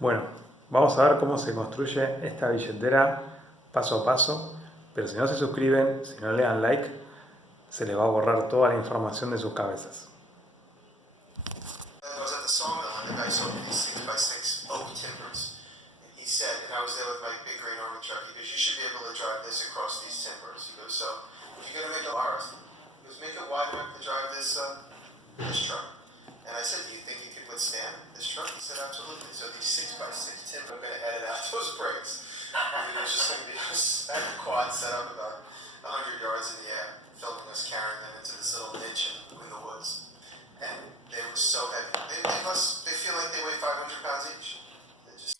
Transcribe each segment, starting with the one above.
Bueno, vamos a ver cómo se construye esta billetera paso a paso, pero si no se suscriben, si no le dan like, se les va a borrar toda la información de sus cabezas. I was at the sawmill and the guy sold me these 6x6 oak timbers. And he said, and I was there with my big green army truck, he goes, you should be able to drive this across these timbers. He goes, so if you're going to make it ours, he goes, make it wide enough to drive this truck. And I said, do you think you could withstand this truck? He said, absolutely. So these 6x6 timbers, I'm going to edit out those brakes. And it was just going to be, I had the quad set up about 100 yards in the air, filming us carrying them into this little niche in the woods. And they were so heavy. They feel like they weigh 500 pounds each. They just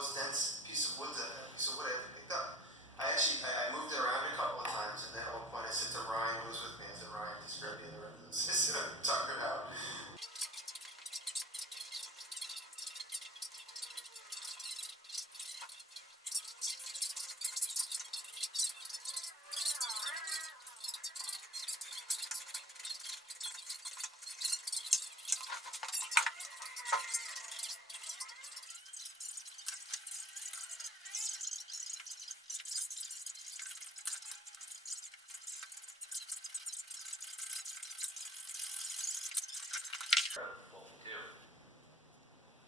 those dense piece of wood I picked up. I moved it around a couple of times, and then at one point I said to Ryan, who was with me, I said, Ryan, just grab the other end of this. I said, tuck it out.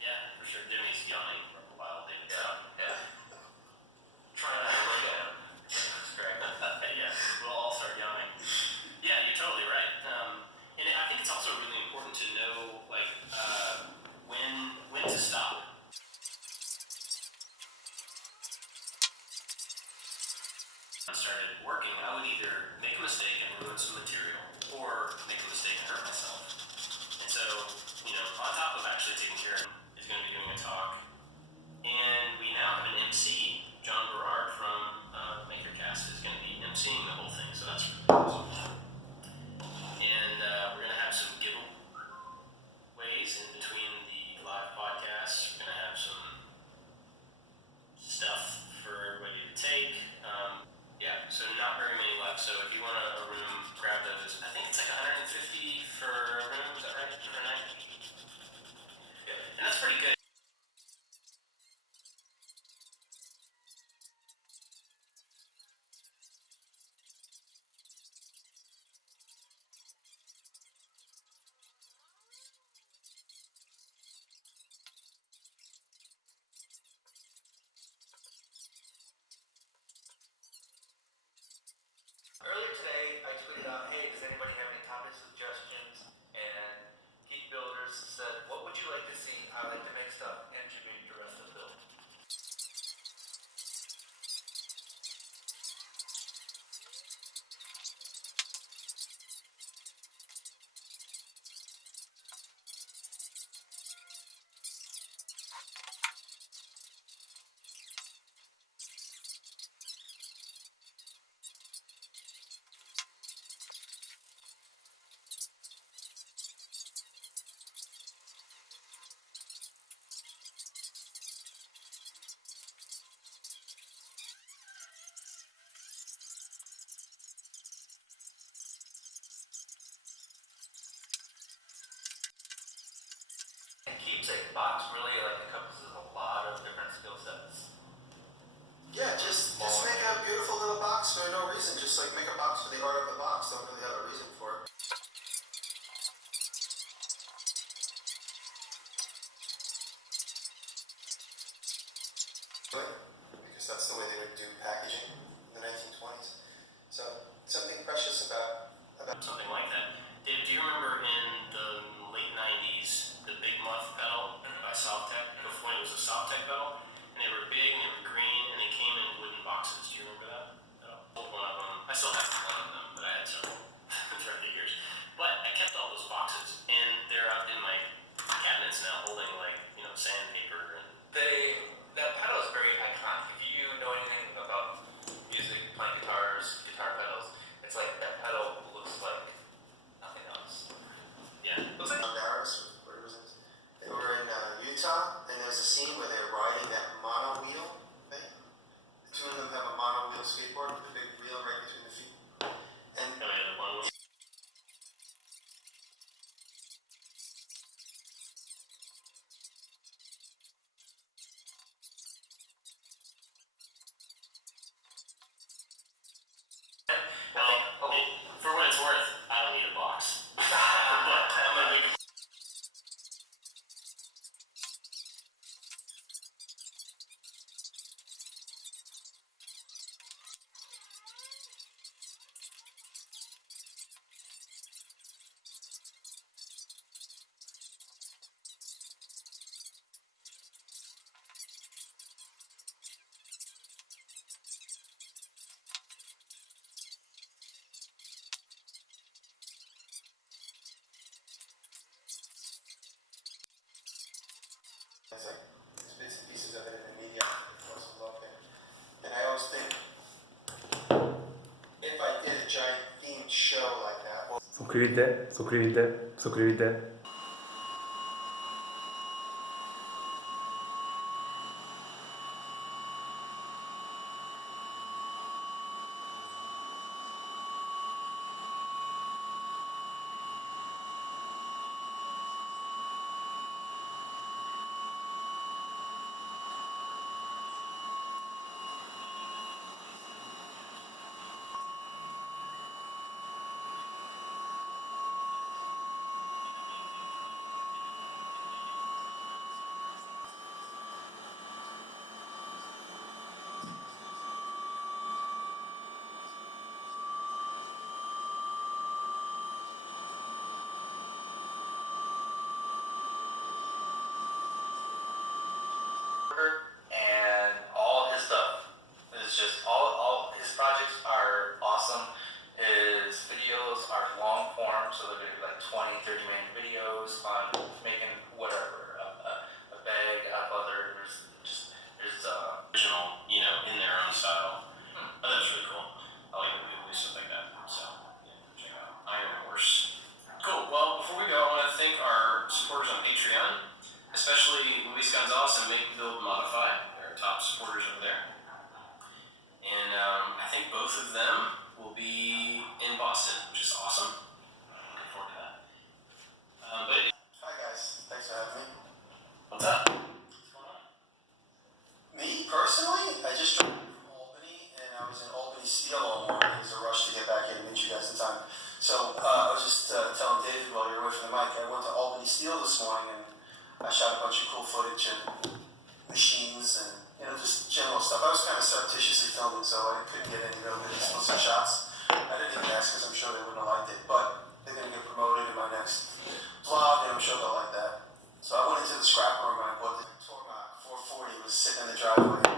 Yeah, for sure. Jimmy's yawning for a while, David's out. Yeah. Try not to look at him. That's correct. Yeah, we'll all start yawning. Yeah, you're totally right. And I think it's also really important to know, like, when to stop. When I started working, I would either make a mistake and ruin some material, or make a mistake and hurt myself. And so, on top of actually taking care of him, is going to be doing a talk. And we now have an MC. John Berard from MakerCast is going to be MCing the whole thing, so that's really awesome. And we're going to have some giveaways in between the live podcasts. We're going to have some stuff for everybody to take. Yeah, so not very many left. So if you want a room, grab those. I think it's like 150 for a room. Is that right? For a night? Yeah, and that's pretty good. because that's the way they would do packaging in the 1920s. So something precious about something like that. Dave, do you remember in the late 90s, the Big Muff pedal by Softek, before it was a Softek pedal? And they were big and they were green and they came in wooden boxes. Do you remember that? One of them. I still have one of them, but I had several throughout the years. But I kept all those boxes and they're out in my cabinets now holding sandpaper and That pedal is very iconic. If you know anything about music, playing guitars, guitar pedals, it's like that pedal looks like nothing else. yeah. Looks like Dallas, where was it? They were in Utah, and there was a scene where they're riding that mono wheel thing. The two of them have a mono wheel skateboard with a big wheel right between the feet. And the one for what it's worth, I don't need a box. But I'm gonna make it's like there's bits and pieces of it in the media. There's some love there. And I always think if I did a giant themed show like that, well, Suscríbete, suscríbete, suscríbete. and all his stuff is just all his projects are awesome. His videos are long form, so they're like 20-30 minute videos on making whatever a bag out of other. There's original, in their own style. But that's really cool. I like when people do stuff like that. So, yeah, check it out. Iron Horse. Cool. Well, before we go, I want to thank our supporters on Patreon, especially Luis Gonzalez and Make, Build, Modify. They're our top supporters over there. And I think both of them will be in Boston, which is awesome. Looking forward to that. But hi guys, thanks for having me. what's up? What's going on? Me personally, I just drove from Albany, and I was in Albany Steel all morning. It was a rush to get back here to meet you guys in time. So I was just telling David while you were away from the mic, I went to Albany Steel this morning and I shot a bunch of cool footage and machines and just general stuff. I was kind of surreptitiously filming, so I couldn't get any real good exclusive shots. I didn't even ask because I'm sure they wouldn't have liked it, but they're going to get promoted in my next vlog, and I'm sure they'll like that. So I went into the scrap room and I bought the Tormach 440. It was sitting in the driveway.